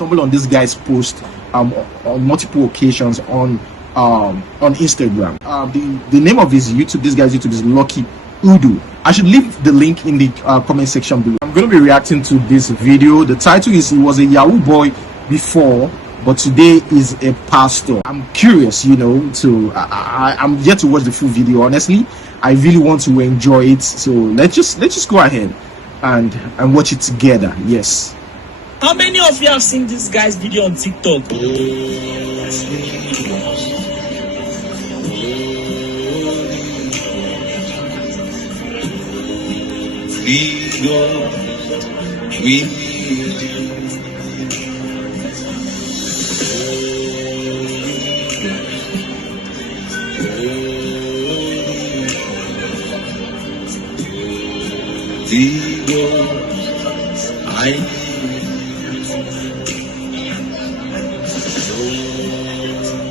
stumbled on this guy's post on multiple occasions on Instagram. The name of his YouTube, this guy's YouTube, is Lucky Udu. I should leave the link in the comment section below. I'm going to be reacting to this video. The title is, he was a Yahoo boy before, but today is a pastor. I'm curious, you know, I'm yet to watch the full video. Honestly, I really want to enjoy it. So let's just go ahead and watch it together. Yes. How many of you have seen this guy's video on TikTok?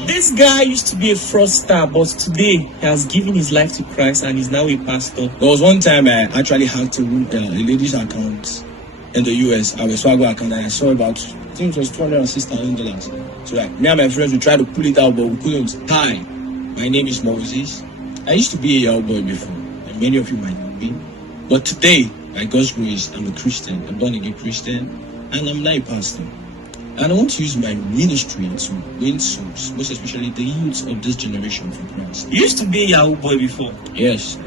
This guy used to be a fraudster, but today he has given his life to Christ and is now a pastor. There was one time I actually hacked a lady's account in the US, our Swagger account, and I saw about, I think it was $206,000. So like, me and my friends, we tried to pull it out, but we couldn't. Hi, my name is Moses. I used to be a Yahoo boy before, and many of you might know me. But today, by God's grace, I'm a Christian, a born-again Christian, and I'm now a pastor. And I want to use my ministry to win souls, most especially the youths of this generation for Christ. You used to be a Yahoo boy before? Yes.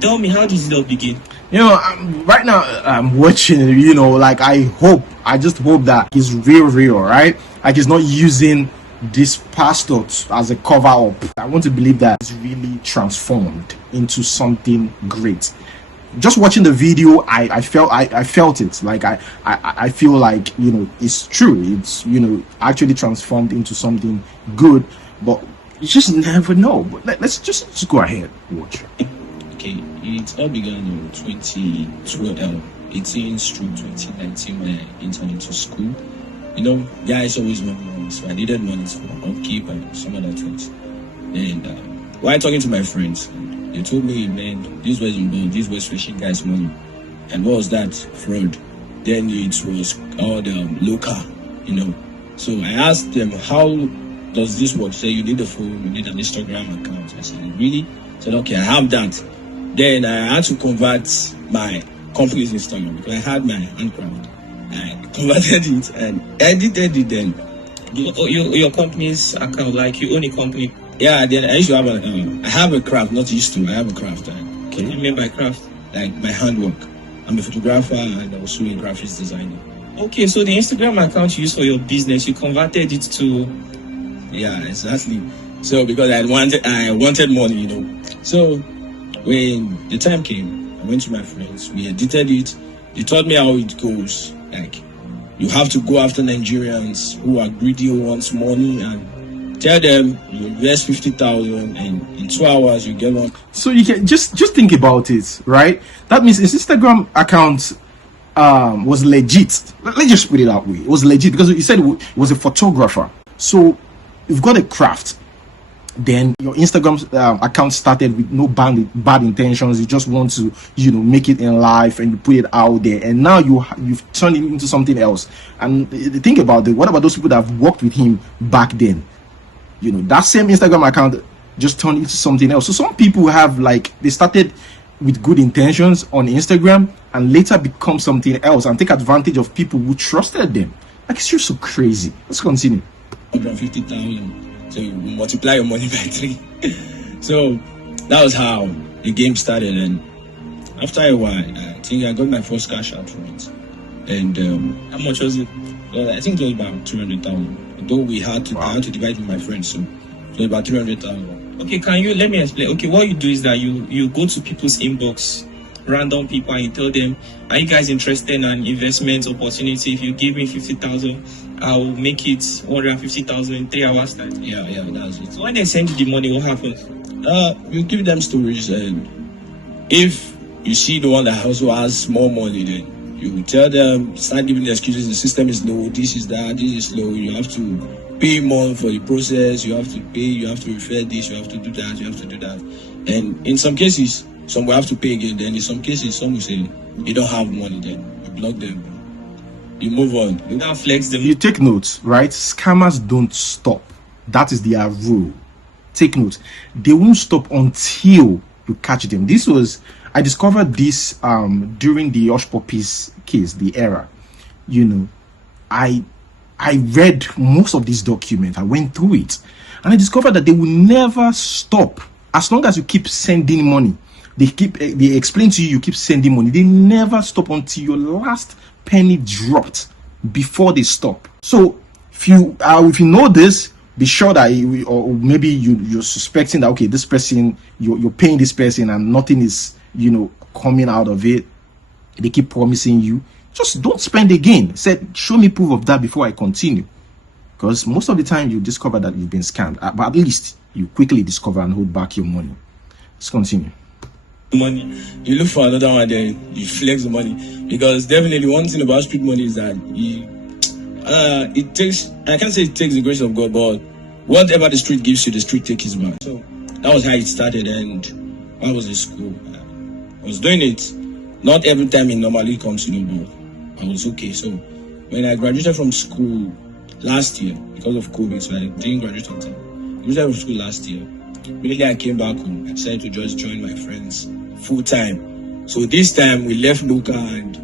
Tell me, how did it all begin? You know, right now I'm watching, you know, like I just hope that he's real, right? Like he's not using this pastor as a cover up. I want to believe that he's really transformed into something great. Just watching the video, I felt it. Like I feel like, you know, it's true. It's, you know, actually transformed into something good, but you just never know. But let's just go ahead and watch. Okay, it all began in 2012, 18 through 2019 when I entered into school. You know, guys always want money, so I needed money for upkeep and some other things. And while talking to my friends, they told me, man, this was involved, this was switching guys' money. And what was that? Fraud. Then it was all the local, you know. So I asked them, how does this work? Say you need a phone, you need an Instagram account. I said, really? I said, okay, I have that. Then I had to convert my company's Instagram because I had my handcraft. I converted it and edited it then. Your company's account, like you own a company? Yeah, then I used to have I have a craft, not used to, I have a craft. Okay. What do you mean by craft? Like my handwork. I'm a photographer and also a graphics designer. Okay, so the Instagram account you use for your business, you converted it to... Yeah, exactly. So because I wanted money, you know. So when the time came, I went to my friends, we edited it. They taught me how it goes. Like, you have to go after Nigerians who are greedy, who wants money, and tell them you invest 50,000 and in 2 hours you get one. So you can just think about it, right? That means his Instagram account was legit. Let's just put it that way. It was legit because he said it was a photographer. So you've got a craft. Then your Instagram account started with no bad intentions. You just want to, you know, make it in life and you put it out there, and now you've turned it into something else. And think about it, what about those people that have worked with him back then? You know, that same Instagram account just turned into something else. So some people have, like, they started with good intentions on Instagram and later become something else and take advantage of people who trusted them. Like, it's just so crazy. Let's continue. 150,000. So you multiply your money by 3. So that was how the game started. And after a while, I think I got my first cash out from it. And how much was it? Well, I think it was about 200,000. Though I had to divide with my friends, so it was about 300,000. Okay, let me explain. Okay, what you do is that you go to people's inbox, random people, and you tell them, are you guys interested in an investment opportunity? If you give me 50,000, I'll make it 150,000 in 3 hours time. Yeah, that's it. So when they send you the money, what happens? You give them stories, and if you see the one that also has more money, then you tell them, start giving the excuses. The system is low, this is that, this is low. You have to pay more for the process. You have to pay. You have to refer this. You have to do that. You have to do that. And in some cases, some will have to pay again. Then in some cases, some will say you don't have money. Then you block them. You move on. You now flex them. You take notes, right? Scammers don't stop. That is their rule. Take note. They won't stop until you catch them. I discovered this during the Hush Puppies case, the era. You know, I read most of this document. I went through it, and I discovered that they will never stop as long as you keep sending money. They explain to you, you keep sending money. They never stop until your last penny dropped before they stop. So if you know this, be sure that or maybe you're suspecting that, okay, this person, you're paying this person and nothing is, coming out of it. They keep promising you, just don't spend again. Said, show me proof of that before I continue. Because most of the time you discover that you've been scammed, but at least you quickly discover and hold back your money. Let's continue. Money, you look for another one, then you flex the money. Because definitely one thing about street money is that it takes, I can't say it takes the grace of God, but whatever the street gives you, the street takes it back. So that was how it started. And when I was in school, I was doing it. Not every time it normally comes, but I was okay. So when I graduated from school last year, because of COVID, so I didn't graduate on time. I graduated from school last year. Immediately I came back home. I decided to just join my friends full time. So this time we left local and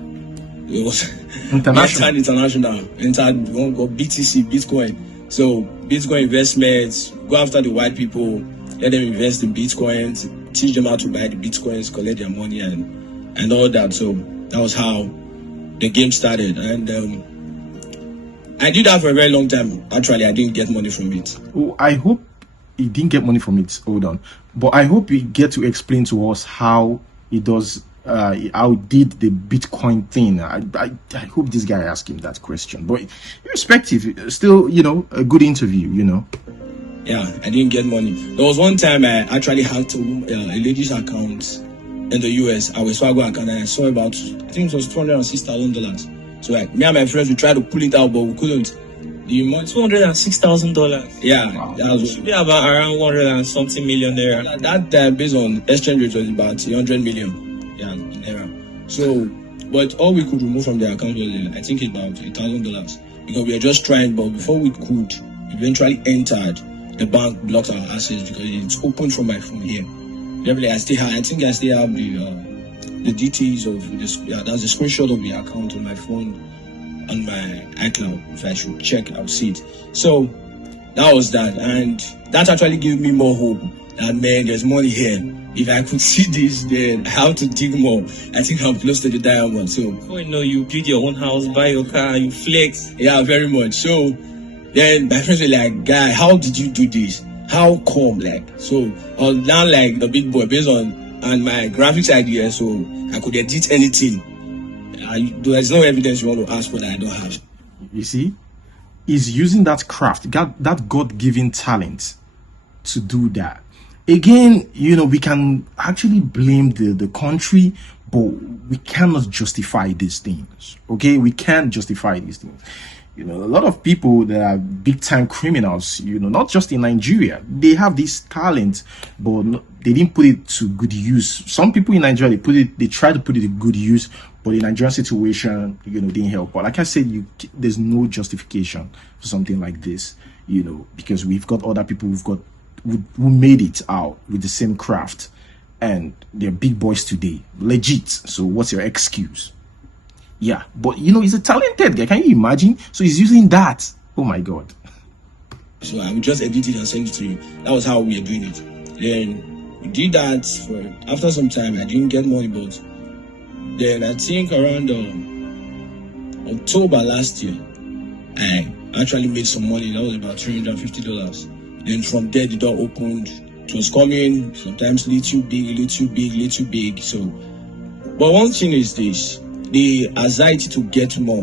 it was international. Entered BTC, Bitcoin. So Bitcoin investments, go after the white people, let them invest in Bitcoins, teach them how to buy the Bitcoins, collect their money and all that. So that was how the game started. And I did that for a very long time. Actually, I didn't get money from it. Oh, I hope you didn't get money from it. Hold on. But I hope you get to explain to us how it does, how it did the Bitcoin thing. I hope this guy asked him that question. But irrespective, still, a good interview, Yeah, I didn't get money. There was one time I actually hacked a lady's account in the US, our Swagger account, and I saw about, I think it was $206,000. So like me and my friends, we tried to pull it out, but we couldn't. The money, $206,000. yeah, that was Should be about around 100 and something million there. that time based on exchange rate was about 100 million. Yeah, in naira. So, but all we could remove from the account was I think about $1,000 because we were just trying. But before we could eventually entered, the bank blocked our access because it's open from my phone here. Definitely, I still have the details of this. Yeah, that's a screenshot of the account on my phone, on my iCloud. If I should check, I'll see it. So that was that, and that actually gave me more hope that, man, there's money here. If I could see this, then I have to dig more. I think I'm close to the diamond. So Before you know, you build your own house, buy your car, you flex. yeah, very much. So then my friends were like, guy, how did you do this? How come? Like, so I was down like the big boy based on my graphics idea, so I could edit anything. There's no evidence you want to ask for that I don't have. You see, he's using that craft, that God-given talent to do that. Again, we can actually blame the country, but we cannot justify these things. Okay, we can't justify these things. A lot of people that are big-time criminals, not just in Nigeria, they have this talent, but they didn't put it to good use. Some people in Nigeria, they try to put it to good use, but the Nigerian situation, didn't help. But like I said, there's no justification for something like this, because we've got other people who made it out with the same craft, and they're big boys today, legit. So what's your excuse? Yeah, but he's a talented guy. Can you imagine? So he's using that. Oh my God. So I would just edit it and send it to you. That was how we were doing it. Then we did that after some time. I didn't get money, but then I think around October last year, I actually made some money. That was about $350. Then from there, the door opened. It was coming, sometimes little big. So, but one thing is this. The anxiety to get more,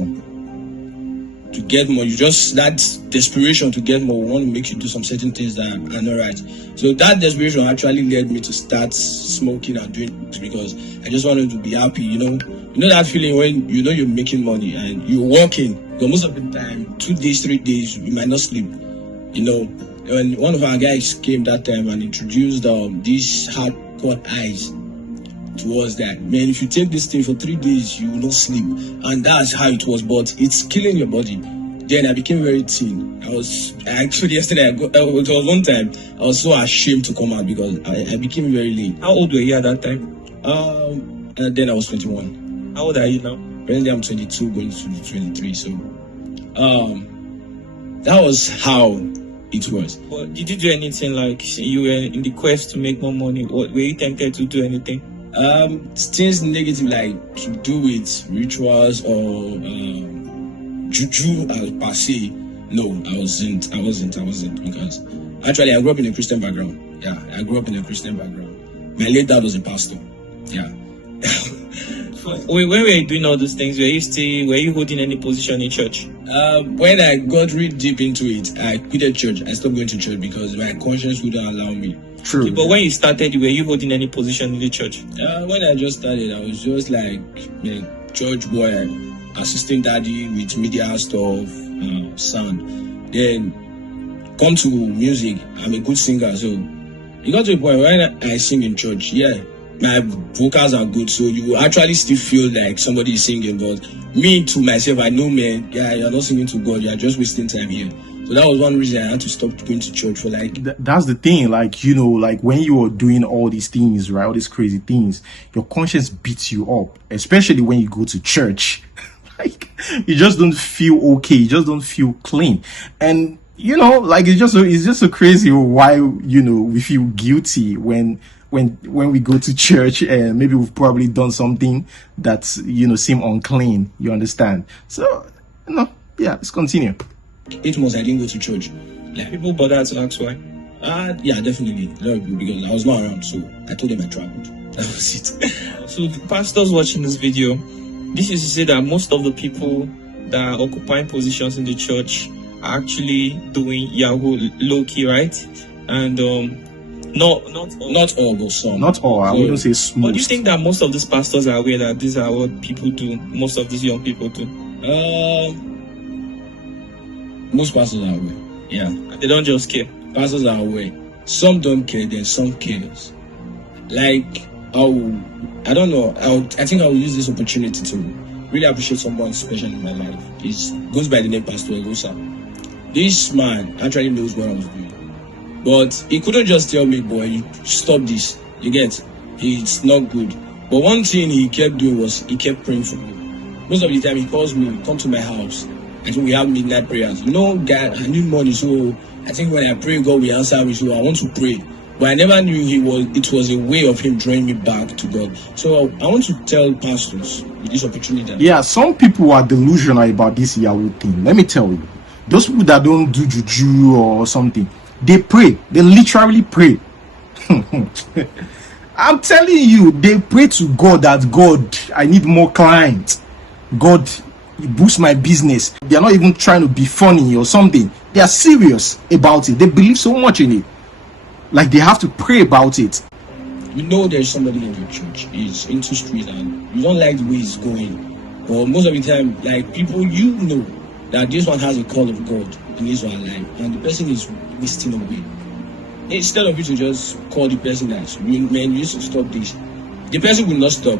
that desperation to get more want to make you do some certain things that are not right. So that desperation actually led me to start smoking and doing it because I just wanted to be happy, you know that feeling when you're making money and you're working, because most of the time, 2 days, 3 days, you might not sleep, When one of our guys came that time and introduced these hardcore eyes, towards that. Man, if you take this thing for 3 days, you will not sleep. And that's how it was, but it's killing your body. Then I became very thin. Yesterday, it was one time, I was so ashamed to come out because I became very late. How old were you at that time? And then I was 21. How old are you now? Presently, I'm 22, going to 23. So, that was how it was. But did you do anything like you were in the quest to make more money? Or were you tempted to do anything? Things negative like to do with rituals or juju per se. No, I wasn't because actually I grew up in a Christian background. Yeah, I grew up in a Christian background. My late dad was a pastor. Yeah. When were you doing all those things? Were you holding any position in church? When I got really deep into it, I quitted church. I stopped going to church because my conscience wouldn't allow me. True. Okay, but when you started, were you holding any position in the church? When I just started, I was just like church boy, assisting daddy with media stuff, sound. Then come to music. I'm a good singer, so it got to a point when I sing in church. Yeah, my vocals are good, so you actually still feel like somebody is singing. But me to myself, I know, man, yeah, you're not singing to God. You're just wasting time here. So that was one reason I had to stop going to church for like. That's the thing, like, you know, like when you are doing all these things, right, all these crazy things, your conscience beats you up, especially when you go to church. Like, you just don't feel okay, you just don't feel clean. And you know, like, it's just so crazy why, you know, we feel guilty when we go to church and maybe we've probably done something that's, you know, seem unclean, you understand? So, you know, yeah, let's continue. 8 months I didn't go to church. Like, people bother to ask why? Yeah, definitely. A lot of people, because I was not around, so I told them I traveled. That was it. So the pastors watching this video, this is to say that most of the people that are occupying positions in the church are actually doing Yahoo low-key, right? And not all, but some. Not all, I wouldn't say most. But do you think that most of these pastors are aware that these are what people do, most of these young people do? Most pastors are aware. Yeah. And they don't just care. Pastors are aware. Some don't care, then some cares. Like, I don't know. I think I will use this opportunity to really appreciate someone special in my life. It goes by the name Pastor Egosa. This man actually knows what I was doing. But he couldn't just tell me, boy, you stop this. You get? It's not good. But one thing he kept doing was he kept praying for me. Most of the time he calls me, come to my house. I think we have midnight prayers. You know, God, I need money, so I think when I pray, God will answer me. So I want to pray. But I never knew it was a way of him drawing me back to God. So I want to tell pastors with this opportunity. Yeah, some people are delusional about this Yahoo thing. Let me tell you. Those people that don't do juju or something, they pray. They literally pray. I'm telling you, they pray to God that, God, I need more clients. God, boost my business. They are not even trying to be funny or something. They are serious about it. They believe so much in it. Like, they have to pray about it. You know there's somebody in your church is into street and you don't like the way it's going. But most of the time, like, people, you know that this one has a call of God in his own life and the person is wasting away. Instead of you to just call the person that, man, you used to stop this, the person will not stop.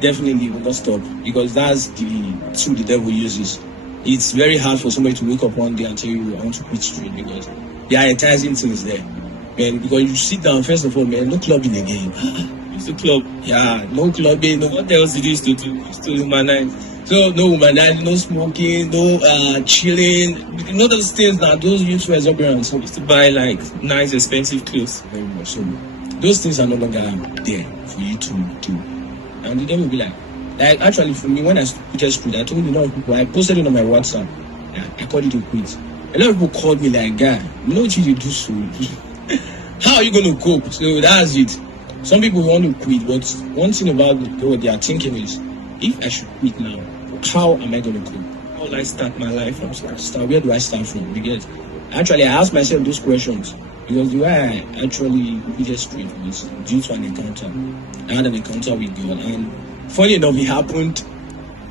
Definitely will not stop, because that's the tool the devil uses. It's very hard for somebody to wake up one day and tell you, I want to quit street, because there are enticing things there. Man, because you sit down, first of all, man, no clubbing again. It's a club. Yeah, no clubbing. No. What else did you used to do? You used to humanize. So no humanizing, no smoking, no chilling. You know those things that those used to exuberant. So Used to buy like nice, expensive clothes. very much so. Those things are no longer there for you to do. And the devil will be like actually for me, when I quitted street, I told a lot of people, I posted it on my WhatsApp. I called it a quit. A lot of people called me like, guy, you know what you do so? How are you going to cope? So that's it. Some people want to quit, but one thing about what they are thinking is, if I should quit now, how am I going to cope? How will I start my life from scratch? Where do I start from? Because actually, I asked myself those questions because the way I actually quitted street was due to an encounter. I had an encounter with God, and funny enough, it happened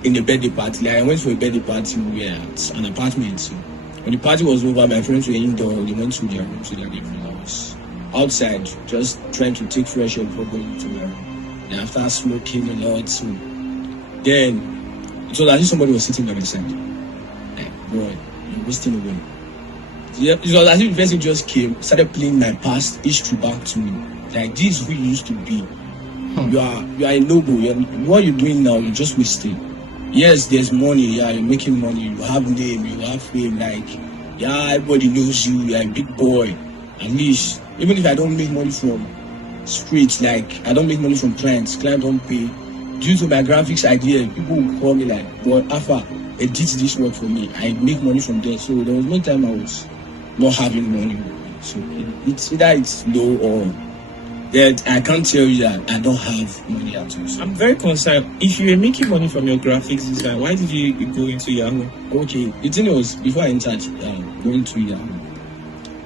in a birthday party. Like, I went for a birthday party. We were at an apartment. So when the party was over, my friends were indoor. They went to their room, so that I was outside, just trying to take fresh air before going to my room. And after smoking a lot, so then it was as if somebody was sitting by my side. Like, bro, you're wasting away. Yeah, it was as if the person just came, started playing my past history back to me. Like, this is who you used to be. You are a noble. What you're doing now, you're just wasting. Yes, there's money. Yeah, you're making money. You have name. You have fame. Like, yeah, everybody knows you. You're a big boy. At least, even if I don't make money from streets, like I don't make money from clients don't pay. Due to my graphics idea, people will call me like, boy, Alpha, edit this work for me. I make money from there. So there was no time I was not having money. So it's either it's low or that I can't tell you that I don't have money at all. So I'm very concerned. If you were making money from your graphics design, why did you go into Yahoo? okay, the thing was, before I entered going to Yahoo,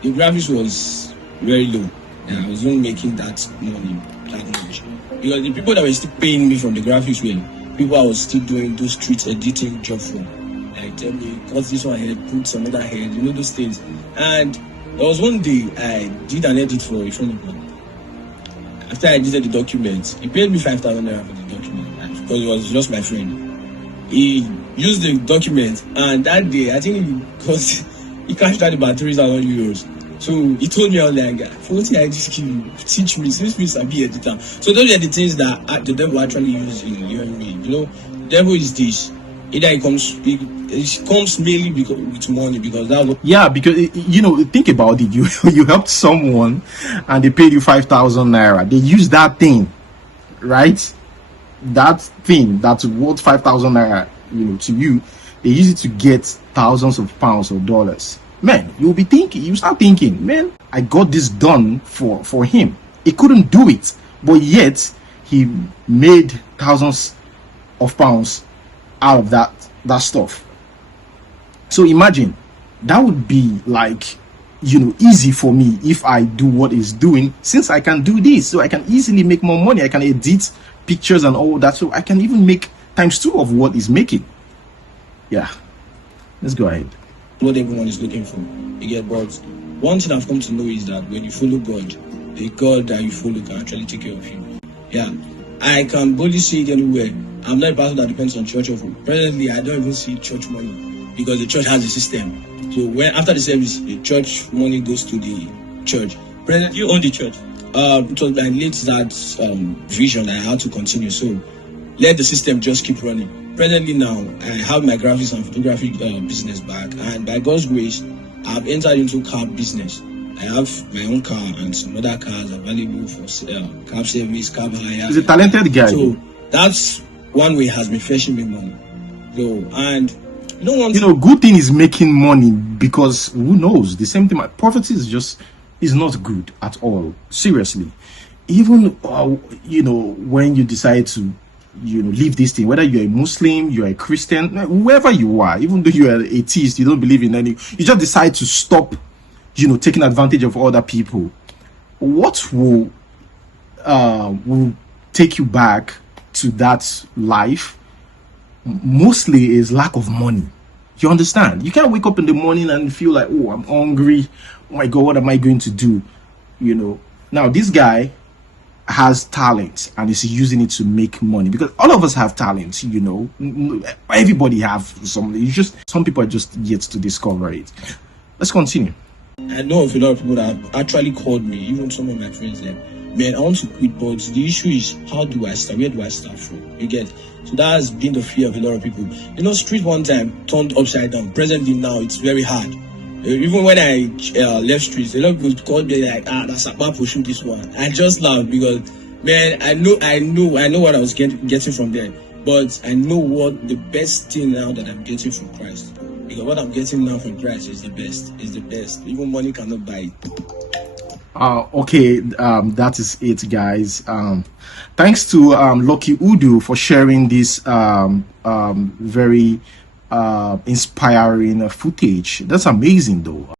the graphics was very low. And I wasn't making that money that much. Because the people that were still paying me from the graphics were people I was still doing those street editing job for. Like, tell me, cut this one head, put some other head, you know, those things. And there was one day I did an edit for a friend of mine. After I edited the document, he paid me 5,000 naira for the document because he was just my friend. He used the document, and that day, I think he cashed out about 3,000 euros. So he told me, I was like, for what I just give you, teach me, since me to be editor. So those are the things that the devil actually uses in learning me. You know, the devil is this. Either it comes mainly because with money, because that's what. Yeah, because you know, think about it. You helped someone, and they paid you 5,000 naira. They use that thing, right? That thing that's worth 5,000 naira, you know, to you, they use it to get thousands of pounds or dollars. Man, you'll be thinking. You start thinking, man, I got this done for him. He couldn't do it, but yet he made thousands of pounds out of that stuff. So imagine, that would be like, you know, easy for me if I do what he's doing, since I can do this. So I can easily make more money. I can edit pictures and all that, so I can even make ×2 of what he's making. Yeah, let's go ahead. What everyone is looking for. You get, but one thing I've come to know is that when you follow God, the God that you follow can actually take care of you. Yeah, I can boldly say it anywhere. I'm not a person that depends on church offering. Presently, I don't even see church money because the church has a system. So when after the service, the church money goes to the church. Presently, you own the church. It was my late dad's vision that I had to continue. So let the system just keep running. Presently now, I have my graphics and photography business back, and by God's grace, I've entered into car business. I have my own car and some other cars available for cab service, cab hire. He's a talented guy. So that's one way has been fetching me money. So, and you don't want, you know, good thing is making money, because who knows, the same thing, poverty is not good at all. Seriously, even you know, when you decide to, you know, leave this thing, whether you're a Muslim, you're a Christian, whoever you are, even though you're an atheist, you don't believe in any, you just decide to stop, you know, taking advantage of other people. What will take you back to that life mostly is lack of money. You understand? You can't wake up in the morning and feel like, oh, I'm hungry, oh my god, what am I going to do? You know, now this guy has talent and is using it to make money, because all of us have talent, you know, everybody have something. It's just some people are just yet to discover it. Let's continue. I know of a lot of people that have actually called me, even some of my friends, like, man, I want to quit, but the issue is, how do I start? Where do I start from? You get? So that has been the fear of a lot of people. You know, street one time turned upside down. Presently now, it's very hard. Even when I left streets, a lot of people called me like, that's a bad for shoot this one. I just laughed because, man, I know what I was getting from there. But I know what the best thing now that I'm getting from Christ. Because what I'm getting now from Christ is the best. Is the best. Even money cannot buy it. Okay, that is it, guys. Thanks to Lucky Udu for sharing this very inspiring footage. That's amazing, though.